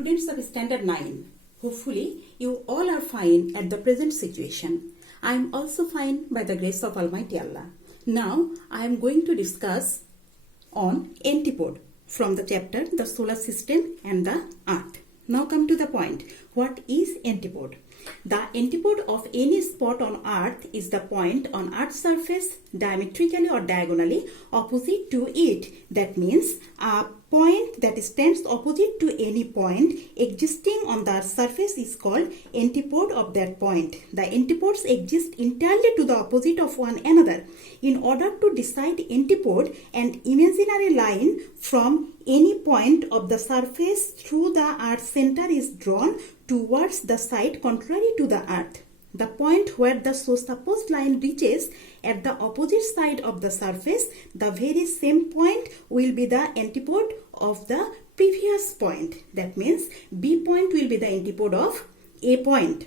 students of Standard 9. Hopefully, you all are fine at the present situation. I am also fine by the grace of Almighty Allah. Now, I am going to discuss on antipode from the chapter The Solar System and the Earth. Now come to the point. What is antipode? The antipode of any spot on Earth is the point on Earth's surface diametrically or diagonally opposite to it. That means a point that stands opposite to any point existing on the surface is called antipode of that point. The antipodes exist entirely to the opposite of one another. In order to decide antipode, an imaginary line from any point of the surface through the Earth's center is drawn towards the side contrary to the Earth. The point where the so supposed line reaches at the opposite side of the surface, the very same point will be the antipode of the previous point. That means B point will be the antipode of A point.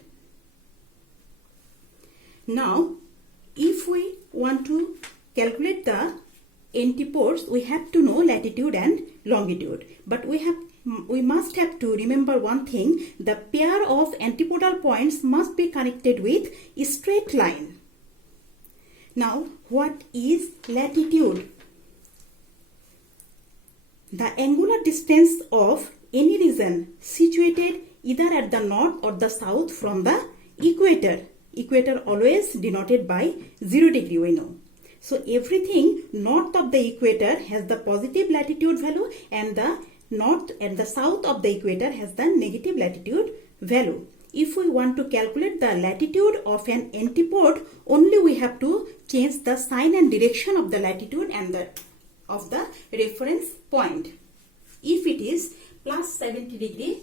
Now, if we want to calculate the antipodes, we have to know latitude and longitude. But we must have to remember one thing: the pair of antipodal points must be connected with a straight line. Now, what is latitude? The angular distance of any region situated either at the north or the south from the equator. Equator always denoted by 0 degree, we know. So everything north of the equator has the positive latitude value, and the north and the south of the equator has the negative latitude value. If we want to calculate the latitude of an antipode, only we have to change the sign and direction of the latitude and of the reference point. If it is plus 70 degree,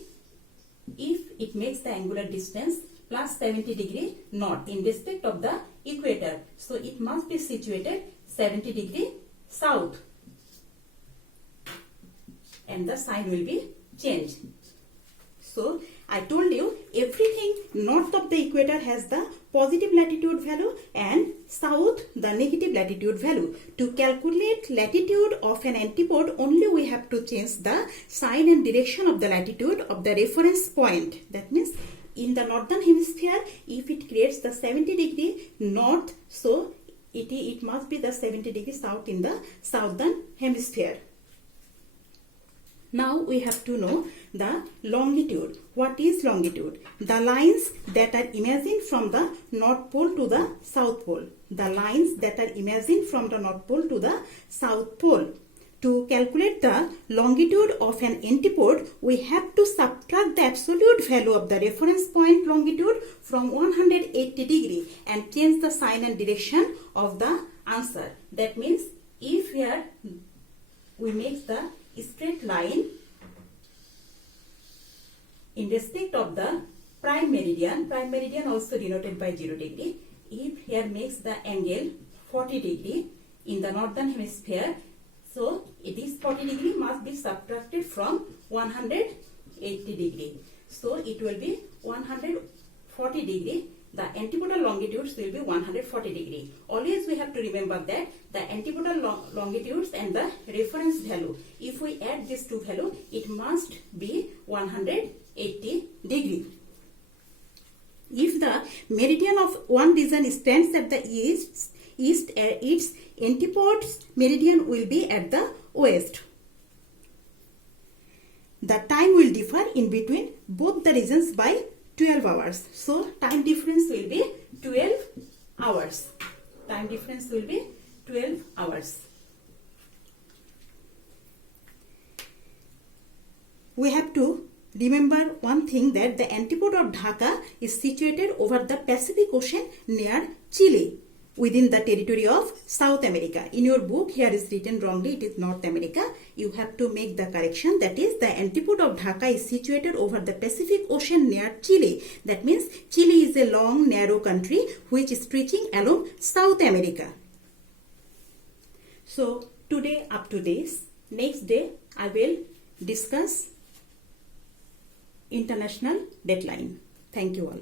if it makes the angular distance plus 70 degree north in respect of the equator, so it must be situated 70 degree south, and the sign will be changed. So I told you everything north of the equator has the positive latitude value and south the negative latitude value. To calculate latitude of an antipode, only we have to change the sign and direction of the latitude of the reference point. That means in the northern hemisphere, if it creates the 70 degree north, so it must be the 70 degree south in the southern hemisphere. Now we have to know the longitude. What is longitude? The lines that are imagined from the North Pole to the South Pole. The lines that are imagined from the North Pole to the South Pole. To calculate the longitude of an antipode, we have to subtract the absolute value of the reference point longitude from 180 degree and change the sign and direction of the answer. That means if here we make the straight line in respect of the prime meridian also denoted by 0 degree. If here makes the angle 40 degree in the northern hemisphere, so it is 40 degree must be subtracted from 180 degree. So it will be 140 degree. The antipodal longitudes will be 140 degree. Always we have to remember that the antipodal longitudes and the reference value, if we add these two values, it must be 180 degree. If the meridian of one region stands at the east, its antipodes meridian will be at the west. The time will differ in between both the regions by 12 hours. So time difference will be 12 hours. Time difference will be 12 hours. We have to remember one thing, that the antipode of Dhaka is situated over the Pacific Ocean near Chile, within the territory of South America. In your book here is written wrongly, it is North America. You have to make the correction, that is the antipode of Dhaka is situated over the Pacific Ocean near Chile. That means Chile is a long narrow country which is stretching along South America. So today up to this. Next day I will discuss international deadline. Thank you all.